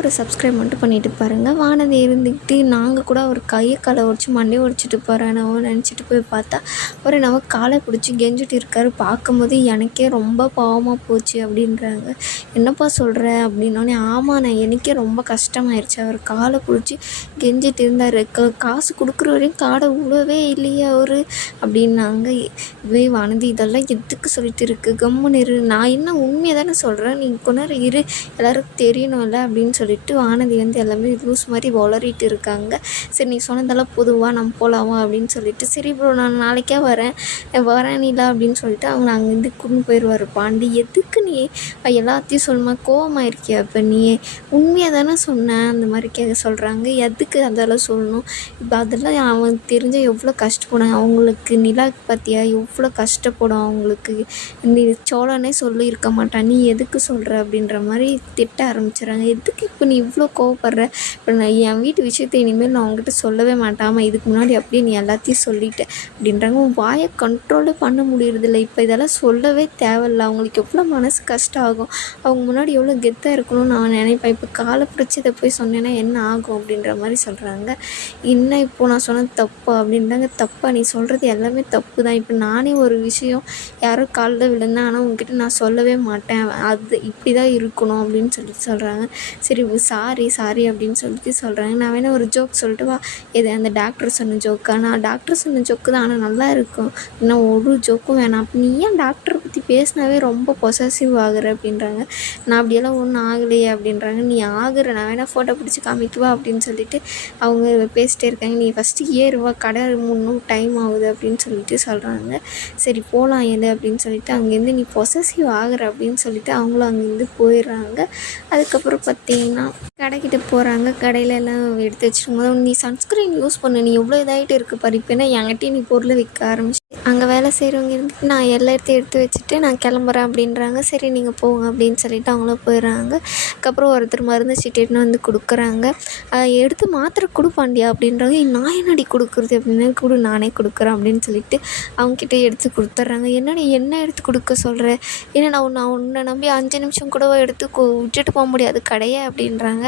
ஒரு சப்ஸ்கிரைப் மட்டும் பண்ணிவிட்டு பாருங்கள். வானதி இருந்துக்கிட்டு நாங்கள் கூட ஒரு கையை காலை உடச்சி மண்டையை உடச்சிட்டு போகிறேனவோ நினச்சிட்டு போய் பார்த்தா ஒரு நம்ம காலை பிடிச்சி கெஞ்சிட்டு இருக்காரு. பார்க்கும்போது எனக்கே ரொம்ப பாவமாக போச்சு அப்படின்றாங்க. என்னப்பா சொல்கிற அப்படின்னோடனே, ஆமாண்ணே எனக்கே ரொம்ப கஷ்டமாயிருச்சு. அவர் காலை பிடிச்சி கெஞ்சிட்டு இருந்தார். காசு கொடுக்குற வரையும் காடை விடவே இல்லையே அவர் அப்படின்னாங்க. வானதி இதெல்லாம் எதுக்கு சொல்லிட்டு இருக்கு, கம்முன்னு இரு, நான் என்ன உண்மையை தானே சொல்கிறேன், நீ கொஞ்ச நேரம் இரு, எல்லாருக்கும் தெரியணும்ல அப்படின்னு சொல்லிட்டு வானதி எல்லாமே லூஸ் மாதிரி வளரிட்டு இருக்காங்க. சரி நீ சொன்னதெல்லாம் பொதுவாக நம்ம போகலாமா அப்படின்னு சொல்லிட்டு, சரி ப்ரோ நான் நாளைக்கே வரேன் நீலா அப்படின்னு சொல்லிட்டு அவங்க அங்கேருந்து கூட்டின்னு போயிடுவார் பாண்டி. எதுக்கு நீ எல்லாத்தையும் சொல்லுமா, கோவமாக இருக்கியா, இப்போ நீ உண்மையாக தானே சொன்னேன் அந்த மாதிரி கேட்க சொல்கிறாங்க. எதுக்கு அதெல்லாம் சொல்லணும், இப்போ அதெல்லாம் அவன் தெரிஞ்சால் எவ்வளோ கஷ்டப்படும் அவங்களுக்கு. நிலாவுக்கு பார்த்தியா எவ்வளோ கஷ்டப்படும் அவங்களுக்கு, நீ சோழனே சொல்லி இருக்க மாட்டான், நீ எதுக்கு சொல்கிற அப்படின்ற மாதிரி திட்ட ஆரம்பிச்சிடறாங்க. எதுக்கு இப்போ நீ இவ்வளோ கோவப்படுற, இப்போ நான் என் வீட்டு விஷயத்தை இனிமேல் நான் அவங்ககிட்ட சொல்லவே மாட்டாமல் இதுக்கு முன்னாடி அப்படியே நீ எல்லாத்தையும் சொல்லிட்டேன் அப்படின்றாங்க. உன் வாயை கண்ட்ரோலே பண்ண முடியறதில்ல, இப்போ இதெல்லாம் சொல்லவே தேவையில்ல, அவங்களுக்கு எவ்வளோ மனசு கஷ்டம் ஆகும், அவங்க முன்னாடி எவ்வளோ கெத்தாக இருக்கணும்னு நான் நினைப்பேன், இப்போ காலை பிடிச்சதை போய் சொன்னேன்னா என்ன ஆகும் அப்படின்ற மாதிரி சொல்கிறாங்க. என்ன இப்போது நான் சொன்னது தப்பு அப்படின்றாங்க. தப்பா, நீ சொல்கிறது எல்லாமே தப்பு தான், இப்போ நானே ஒரு விஷயம் யாரோ காலில் விழுந்தேன் ஆனால் உங்ககிட்ட நான் சொல்லவே மாட்டேன், அது இப்படி தான் இருக்கணும் அப்படின்னு சொல்லிட்டு சொல்கிறாங்க. சரி சாரி அப்படின்னு சொல்லிட்டு சொல்கிறாங்க. நான் வேணால் ஒரு ஜோக் சொல்லிட்டு வா, எது அந்த டாக்டர் சொன்ன ஜோக்கா, நான் டாக்டர் சொன்ன ஜோக்கு தான் ஆனால் நல்லா இருக்கும், இன்னும் ஒரு ஜோக்கும் வேணாம், அப்போ நீ ஏன் டாக்டரை பற்றி பேசினாவே ரொம்ப பொசசிவ் ஆகுற அப்படின்றாங்க. நான் அப்படியெல்லாம் ஒன்றும் ஆகலையே அப்படின்றாங்க. நீ ஆகுற, நான் வேணால் ஃபோட்டோ பிடிச்சி காமிக்குவா அப்படின்னு சொல்லிட்டு அவங்க பேசிட்டே இருக்காங்க. நீ ஃபஸ்ட்டு ஏறுவா, கடை முன்னும் டைம் ஆகுது அப்படின்னு சொல்லிட்டு சொல்கிறாங்க. சரி போகலாம் எது அப்படின்னு சொல்லிட்டு அங்கேருந்து நீ பொசசிவ் ஆகுற அப்படின்னு சொல்லிட்டு அவங்களும் அங்கேருந்து போயிடுறாங்க. அதுக்கப்புறம் பார்த்திங்கன்னா கடைக்கிட்ட போகிறாங்க. கடையில் எல்லாம் எடுத்து வச்சுருக்கும் நீ சன்ஸ்க்ரீன் யூஸ் பண்ணு, நீ எவ்வளோ இதாகிட்டு இருக்குது பறிப்பேன்னா என்கிட்டயும் நீ பொருளை விற்க ஆரம்பிச்சு அங்கே வேலை செய்கிறவங்க இருந்துட்டு நான் எல்லாத்தையும் எடுத்து வச்சுட்டு நான் கிளம்புறேன் அப்படின்றாங்க. சரி நீங்கள் போங்க அப்படின்னு சொல்லிட்டு அவங்களும் போயிடுறாங்க. அதுக்கப்புறம் ஒருத்தர் மருந்து சீட்டுன்னு வந்து கொடுக்குறாங்க. எடுத்து மாத்திரை கொடுப்பாண்டியா அப்படின்றாங்க. நான் என்னடி கொடுக்குறது அப்படின்னா, கொடு நானே கொடுக்குறேன் அப்படின்னு சொல்லிட்டு அவங்கக்கிட்ட எடுத்து கொடுத்துட்றாங்க. என்னடி என்ன எடுத்து கொடுக்க சொல்கிற, ஏன்னா நான் உன்னை நம்பி 5 நிமிஷம் கூட எடுத்து விட்டுட்டு போக முடியாது கடையை அப்படின்றாங்க.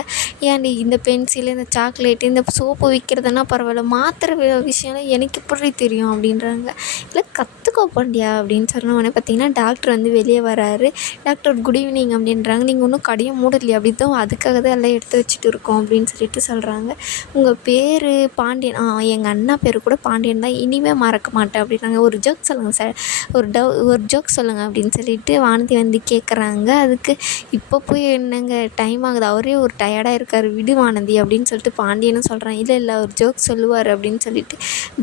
ஏன்டி இந்த பென்சில், இந்த சாக்லேட்டு, இந்த சோப்பு விற்கிறதுனா பரவாயில்ல, மாத்திரை விஷயம்லாம் எனக்கு எப்படி தெரியும் அப்படின்றாங்க. இல்லை கற்றுக்கோ பாண்டியா அப்படின்னு சொன்னோடனே பார்த்திங்கன்னா டாக்டர் வந்து வெளியே வராரு. டாக்டர் குட் ஈவினிங் அப்படின்றாங்க. நீங்கள் ஒன்றும் கடையை மூடலையா, அப்படி தான் அதுக்காக தான் எல்லாம் எடுத்து வச்சுட்டு இருக்கோம் அப்படின்னு சொல்லிட்டு சொல்கிறாங்க. உங்கள் பேர் பாண்டியன், எங்கள் அண்ணா பேர் கூட பாண்டியன் தான், இனிமேல் மறக்க மாட்டேன் அப்படின்றாங்க. ஒரு ஜோக் சொல்லுங்கள் சார், ஒரு ஜோக் சொல்லுங்கள் அப்படின்னு சொல்லிட்டு வானதி வந்து கேட்குறாங்க. அதுக்கு இப்போ போய் என்னங்க டைம் ஆகுது, அவரே ஒரு டயர்டாக இருக்கார், விடு வானதி அப்படின்னு சொல்லிட்டு பாண்டியனும் சொல்கிறான். இல்லை ஒரு ஜோக் சொல்லுவார் அப்படின்னு சொல்லிட்டு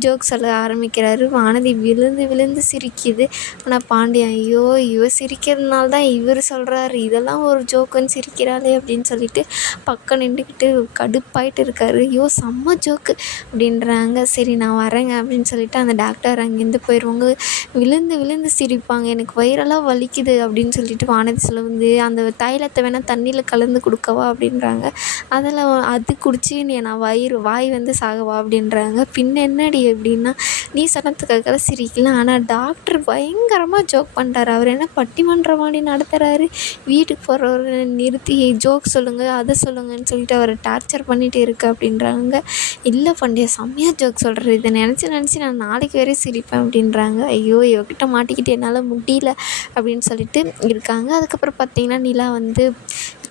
ஜோக் சொல்ல ஆரம்பிக்கிறாரு. வானதி விழுந்து சிரிக்குது. ஆனால் பாண்டியன் ஐயோ இவ சிரிக்கிறதுனால தான் இவர் சொல்கிறாரு, இதெல்லாம் ஒரு ஜோக்குன்னு சிரிக்கிறாளே அப்படின்னு சொல்லிட்டு பக்கம் நின்றுக்கிட்டு கடுப்பாயிட்டு இருக்காரு. ஐயோ செம்ம ஜோக்கு அப்படின்றாங்க. சரி நான் வரேங்க அப்படின்னு சொல்லிட்டு அந்த டாக்டர் அங்கேருந்து போயிடுவாங்க. விழுந்து சிரிப்பாங்க. எனக்கு வயிறெல்லாம் வலிக்குது அப்படின்னு சொல்லிட்டு வானதி சொல்லுவது, அந்த தைலத்தை வேணால் தண்ணியில் கலந்து கொடுக்கவா அப்படின்றாங்க. அதெல்லாம் அது குடிச்சு நான் வாய் வந்து சாகவா அப்படின்றாங்க. பின்ன என்னடி அப்படின்னா, நீ சொன்னதுக்காக சிரிக்கலாம், ஆனால் டாக்டர் பயங்கரமாக ஜோக் பண்ணுறாரு, அவர் என்ன பட்டிமன்றம் மாதிரி நடத்துகிறாரு, வீட்டுக்கு போகிறவரை நிறுத்தி ஜோக் சொல்லுங்கள் அதை சொல்லுங்கன்னு சொல்லிட்டு அவரை டார்ச்சர் பண்ணிகிட்டு இருக்கு அப்படின்றாங்க. இல்லை பாண்டியா செம்மையாக ஜோக் சொல்கிறாரு, இதை நினச்சி நான் நாளைக்கு வரை சிரிப்பேன் அப்படின்றாங்க. ஐயோ இவகிட்ட மாட்டிக்கிட்டு என்னால் முடியல அப்படின்னு சொல்லிட்டு இருக்காங்க. அதுக்கப்புறம் பார்த்திங்கன்னா நிலா வந்து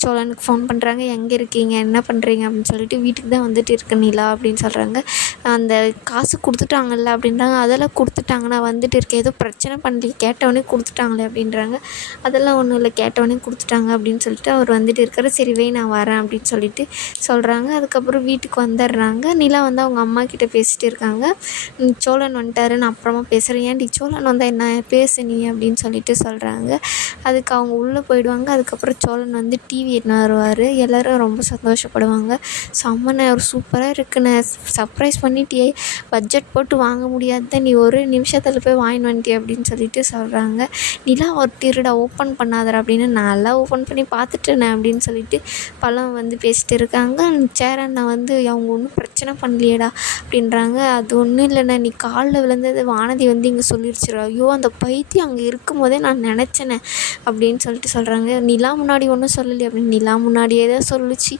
சோழனுக்கு ஃபோன் பண்ணுறாங்க. எங்கே இருக்கீங்க, என்ன பண்ணுறீங்க அப்படின்னு சொல்லிட்டு, வீட்டுக்கு தான் வந்துட்டு இருக்க நிலா அப்படின்னு சொல்கிறாங்க. அந்த காசு கொடுத்துட்டாங்கல்ல அப்படின்றாங்க. அதெல்லாம் கொடுத்துட்டாங்கன்னா வந்துட்டு இருக்கேன், ஏதோ பிரச்சனை பண்ணி கேட்டவொடனே கொடுத்துட்டாங்களே அப்படின்றாங்க. அதெல்லாம் ஒன்றும் இல்லை, கேட்டவொடனே கொடுத்துட்டாங்க அப்படின்னு சொல்லிட்டு அவர் வந்துட்டு இருக்காரு. சரி வை நான் வரேன் அப்படின்னு சொல்லிட்டு சொல்கிறாங்க. அதுக்கப்புறம் வீட்டுக்கு வந்துடுறாங்க. நிலா வந்து அவங்க அம்மா கிட்டே பேசிகிட்டு இருக்காங்க. சோழன் வந்துட்டாரு, நான் அப்புறமா பேசுகிறேன், ஏன்டி சோழன் வந்தால் என்ன பேசு நீ அப்படின்னு சொல்லிட்டு சொல்கிறாங்க. அதுக்கு அவங்க உள்ளே போயிடுவாங்க. அதுக்கப்புறம் சோழன் வந்து டிவி எடுத்துன்னு வருவார். எல்லோரும் ரொம்ப சந்தோஷப்படுவாங்க. செம்மண்ணே ஒரு சூப்பராக இருக்குண்ணே, சர்ப்ரைஸ் பண்ணிட்டியே, பட்ஜெட் போட்டு வாங்க முடியாத நீ ஒரு நிமிஷத்தில் போய் வாங்கிட்டு வந்துட்டியே அப்படின்னு சொல்லிட்டு சொல்கிறாங்க. நிலா ஒரு திருடா, ஓப்பன் பண்ணாதரா அப்படின்னு, நல்லா ஓப்பன் பண்ணி பார்த்துட்டேனே அப்படின்னு சொல்லிட்டு பழம் வந்து பேசிட்டு இருக்காங்க. சேரண்ணா வந்து அவங்க ஒன்றும் பிரச்சனை பண்ணலையேடா அப்படின்றாங்க. அது ஒன்றும் இல்லைண்ணே, நீ காலில் விழுந்தது வானதி வந்து இங்கே சொல்லிடுச்சுரா, ஐயோ அந்த பைத்தியம் அங்கே இருக்கும் போதே நான் நினச்சேனே அப்படின்னு சொல்லிட்டு சொல்கிறாங்க. நிலா முன்னாடி ஒன்றும் சொல்லலையே அப்படின்னு அப்படின்னு நிலா முன்னாடியே தான் சொல்லுச்சு.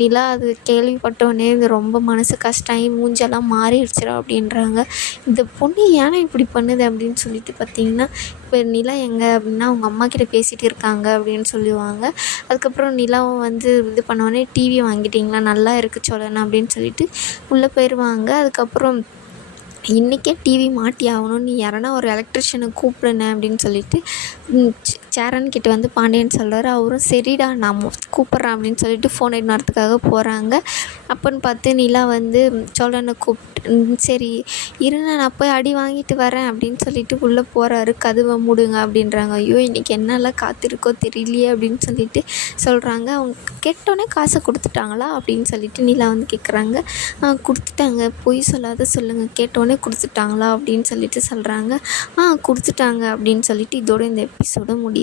நிலா அது கேள்விப்பட்டோடனே இது ரொம்ப மனசு கஷ்டம் மூஞ்செல்லாம் மாறிடுச்சுடா அப்படின்றாங்க. இந்த பொண்ணு ஏன்னா இப்படி பண்ணுது அப்படின்னு சொல்லிட்டு பார்த்தீங்கன்னா, இப்போ நிலா எங்கே அப்படின்னா அவங்க அம்மா கிட்ட பேசிகிட்டு இருக்காங்க அப்படின்னு சொல்லுவாங்க. அதுக்கப்புறம் நிலாவும் வந்து இது பண்ணோடனே டிவி வாங்கிட்டீங்களா நல்லா இருக்குது சோழன் அப்படின்னு சொல்லிட்டு உள்ளே போயிடுவாங்க. அதுக்கப்புறம் இன்றைக்கே டிவி மாட்டி ஆகணும், நீ யாரனா ஒரு எலக்ட்ரிஷியனை கூப்பிடுனே அப்படின்னு சொல்லிட்டு சேரன் கிட்ட வந்து பாண்டியன் சொல்கிறாரு. அவரும் சரிடா நான் கூப்பிட்றேன் அப்படின்னு சொல்லிட்டு ஃபோன் எடுத்து வரத்துக்காக போகிறாங்க. அப்போன்னு பார்த்து நிலா வந்து சோழனை கூப்பிட்டு சரி இருங்க நான் போய் அடி வாங்கிட்டு வரேன் அப்படின்னு சொல்லிட்டு உள்ளே போகிறாரு. கதவை மூடுங்க அப்படின்றாங்க. ஐயோ இன்றைக்கி என்னெல்லாம் காத்திருக்கோ தெரியலையே அப்படின்னு சொல்லிட்டு சொல்கிறாங்க. அவங்க கேட்டோடனே காசை கொடுத்துட்டாங்களா அப்படின்னு சொல்லிட்டு நிலா வந்து கேட்குறாங்க. கொடுத்துட்டாங்க, பொய் சொல்லாத சொல்லுங்கள், கேட்டோடனே கொடுத்துட்டாங்களா அப்படின்னு சொல்லிட்டு சொல்கிறாங்க. கொடுத்துட்டாங்க அப்படின்னு சொல்லிட்டு இதோட இந்த எபிசோட முடியுது.